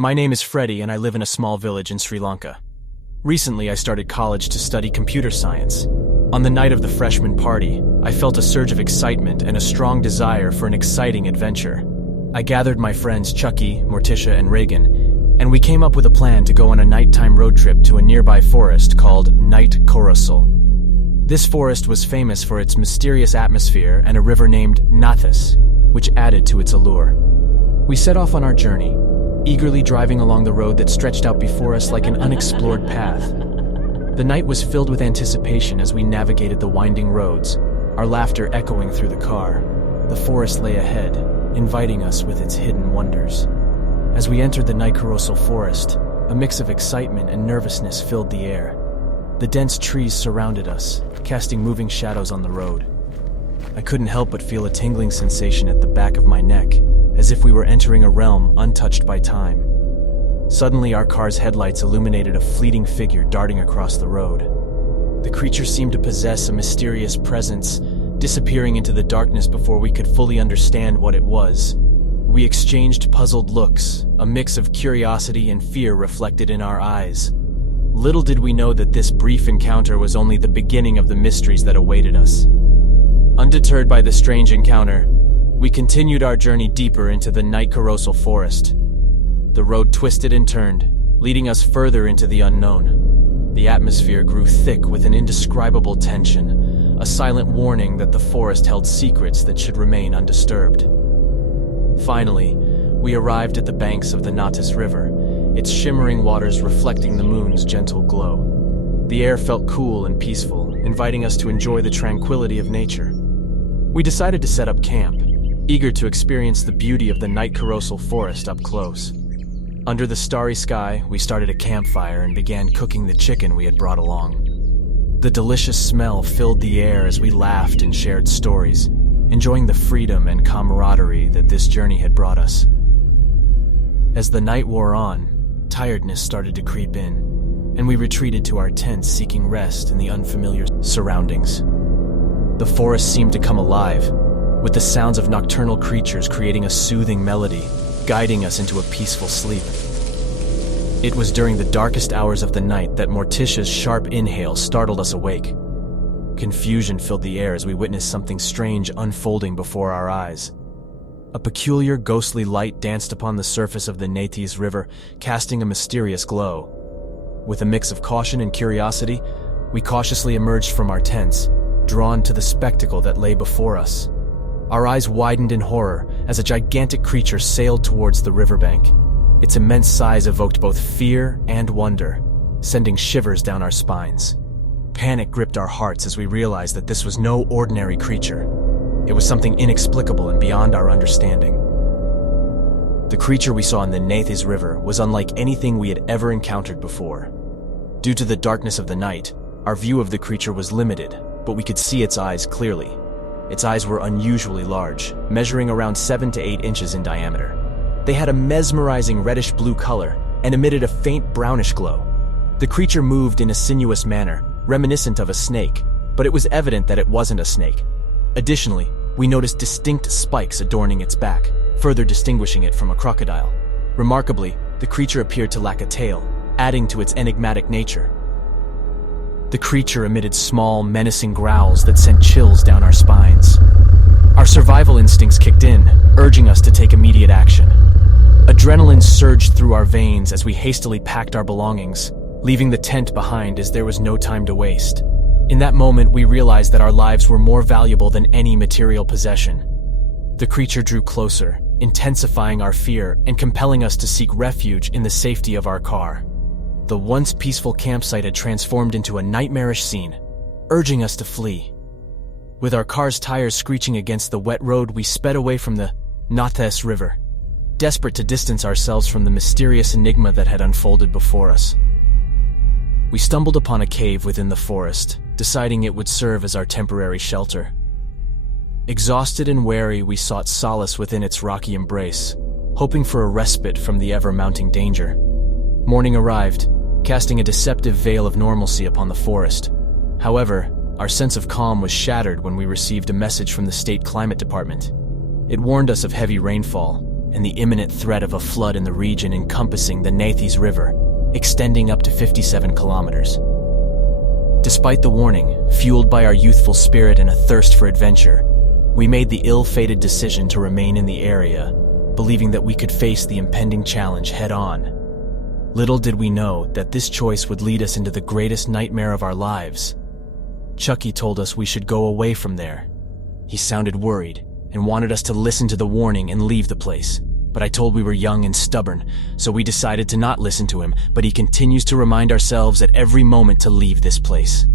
My name is Freddy and I live in a small village in Sri Lanka. Recently, I started college to study computer science. On the night of the freshman party, I felt a surge of excitement and a strong desire for an exciting adventure. I gathered my friends Chucky, Morticia, and Reagan, and we came up with a plan to go on a nighttime road trip to a nearby forest called Nightcorosal. This forest was famous for its mysterious atmosphere and a river named Nathis, which added to its allure. We set off on our journey, eagerly driving along the road that stretched out before us like an unexplored path. The night was filled with anticipation as we navigated the winding roads, our laughter echoing through the car. The forest lay ahead, inviting us with its hidden wonders. As we entered the Nightcorosal forest, a mix of excitement and nervousness filled the air. The dense trees surrounded us, casting moving shadows on the road. I couldn't help but feel a tingling sensation at the back of my neck, as if we were entering a realm untouched by time. Suddenly, our car's headlights illuminated a fleeting figure darting across the road. The creature seemed to possess a mysterious presence, disappearing into the darkness before we could fully understand what it was. We exchanged puzzled looks, a mix of curiosity and fear reflected in our eyes. Little did we know that this brief encounter was only the beginning of the mysteries that awaited us. Undeterred by the strange encounter, we continued our journey deeper into the Nightcorosal forest. The road twisted and turned, leading us further into the unknown. The atmosphere grew thick with an indescribable tension, a silent warning that the forest held secrets that should remain undisturbed. Finally, we arrived at the banks of the Nathis River, its shimmering waters reflecting the moon's gentle glow. The air felt cool and peaceful, inviting us to enjoy the tranquility of nature. We decided to set up camp, eager to experience the beauty of the Nightcorosal forest up close. Under the starry sky, we started a campfire and began cooking the chicken we had brought along. The delicious smell filled the air as we laughed and shared stories, enjoying the freedom and camaraderie that this journey had brought us. As the night wore on, tiredness started to creep in, and we retreated to our tents seeking rest in the unfamiliar surroundings. The forest seemed to come alive, with the sounds of nocturnal creatures creating a soothing melody, guiding us into a peaceful sleep. It was during the darkest hours of the night that Morticia's sharp inhale startled us awake. Confusion filled the air as we witnessed something strange unfolding before our eyes. A peculiar ghostly light danced upon the surface of the Nathis River, casting a mysterious glow. With a mix of caution and curiosity, we cautiously emerged from our tents, drawn to the spectacle that lay before us. Our eyes widened in horror as a gigantic creature sailed towards the riverbank. Its immense size evoked both fear and wonder, sending shivers down our spines. Panic gripped our hearts as we realized that this was no ordinary creature. It was something inexplicable and beyond our understanding. The creature we saw in the Nathis River was unlike anything we had ever encountered before. Due to the darkness of the night, our view of the creature was limited, but we could see its eyes clearly. Its eyes were unusually large, measuring around 7 to 8 inches in diameter. They had a mesmerizing reddish-blue color and emitted a faint brownish glow. The creature moved in a sinuous manner, reminiscent of a snake, but it was evident that it wasn't a snake. Additionally, we noticed distinct spikes adorning its back, further distinguishing it from a crocodile. Remarkably, the creature appeared to lack a tail, adding to its enigmatic nature. The creature emitted small, menacing growls that sent chills down our spines. Our survival instincts kicked in, urging us to take immediate action. Adrenaline surged through our veins as we hastily packed our belongings, leaving the tent behind as there was no time to waste. In that moment, we realized that our lives were more valuable than any material possession. The creature drew closer, intensifying our fear and compelling us to seek refuge in the safety of our car. The once peaceful campsite had transformed into a nightmarish scene, urging us to flee. With our car's tires screeching against the wet road, we sped away from the Nathis River, desperate to distance ourselves from the mysterious enigma that had unfolded before us. We stumbled upon a cave within the forest, deciding it would serve as our temporary shelter. Exhausted and weary, we sought solace within its rocky embrace, hoping for a respite from the ever-mounting danger. Morning arrived, casting a deceptive veil of normalcy upon the forest. However, our sense of calm was shattered when we received a message from the State Climate Department. It warned us of heavy rainfall, and the imminent threat of a flood in the region encompassing the Nathis River, extending up to 57 kilometers. Despite the warning, fueled by our youthful spirit and a thirst for adventure, we made the ill-fated decision to remain in the area, believing that we could face the impending challenge head-on. Little did we know that this choice would lead us into the greatest nightmare of our lives. Chucky told us we should go away from there. He sounded worried and wanted us to listen to the warning and leave the place, but I told we were young and stubborn, so we decided to not listen to him, but he continues to remind ourselves at every moment to leave this place.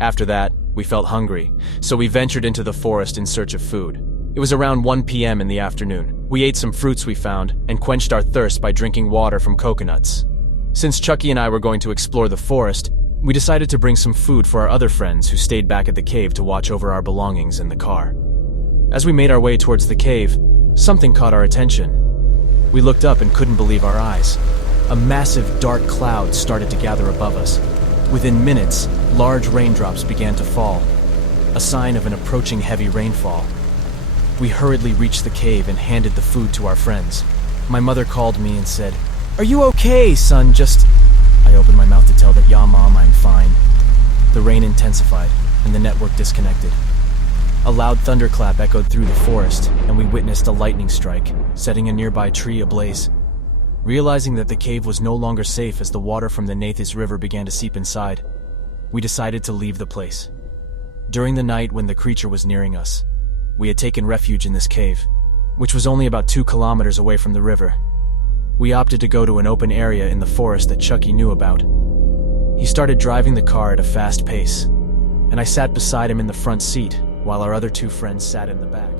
After that, we felt hungry, so we ventured into the forest in search of food. It was around 1 p.m. in the afternoon. We ate some fruits we found and quenched our thirst by drinking water from coconuts. Since Chucky and I were going to explore the forest, we decided to bring some food for our other friends who stayed back at the cave to watch over our belongings in the car. As we made our way towards the cave, something caught our attention. We looked up and couldn't believe our eyes. A massive dark cloud started to gather above us. Within minutes, large raindrops began to fall, a sign of an approaching heavy rainfall. We hurriedly reached the cave and handed the food to our friends. My mother called me and said, "Are you okay, son? I opened my mouth to tell that, "Yeah, Mom, I'm fine." The rain intensified, and the network disconnected. A loud thunderclap echoed through the forest, and we witnessed a lightning strike, setting a nearby tree ablaze. Realizing that the cave was no longer safe as the water from the Nathis River began to seep inside, we decided to leave the place. During the night when the creature was nearing us, we had taken refuge in this cave, which was only about 2 kilometers away from the river. We opted to go to an open area in the forest that Chucky knew about. He started driving the car at a fast pace, and I sat beside him in the front seat while our other 2 friends sat in the back.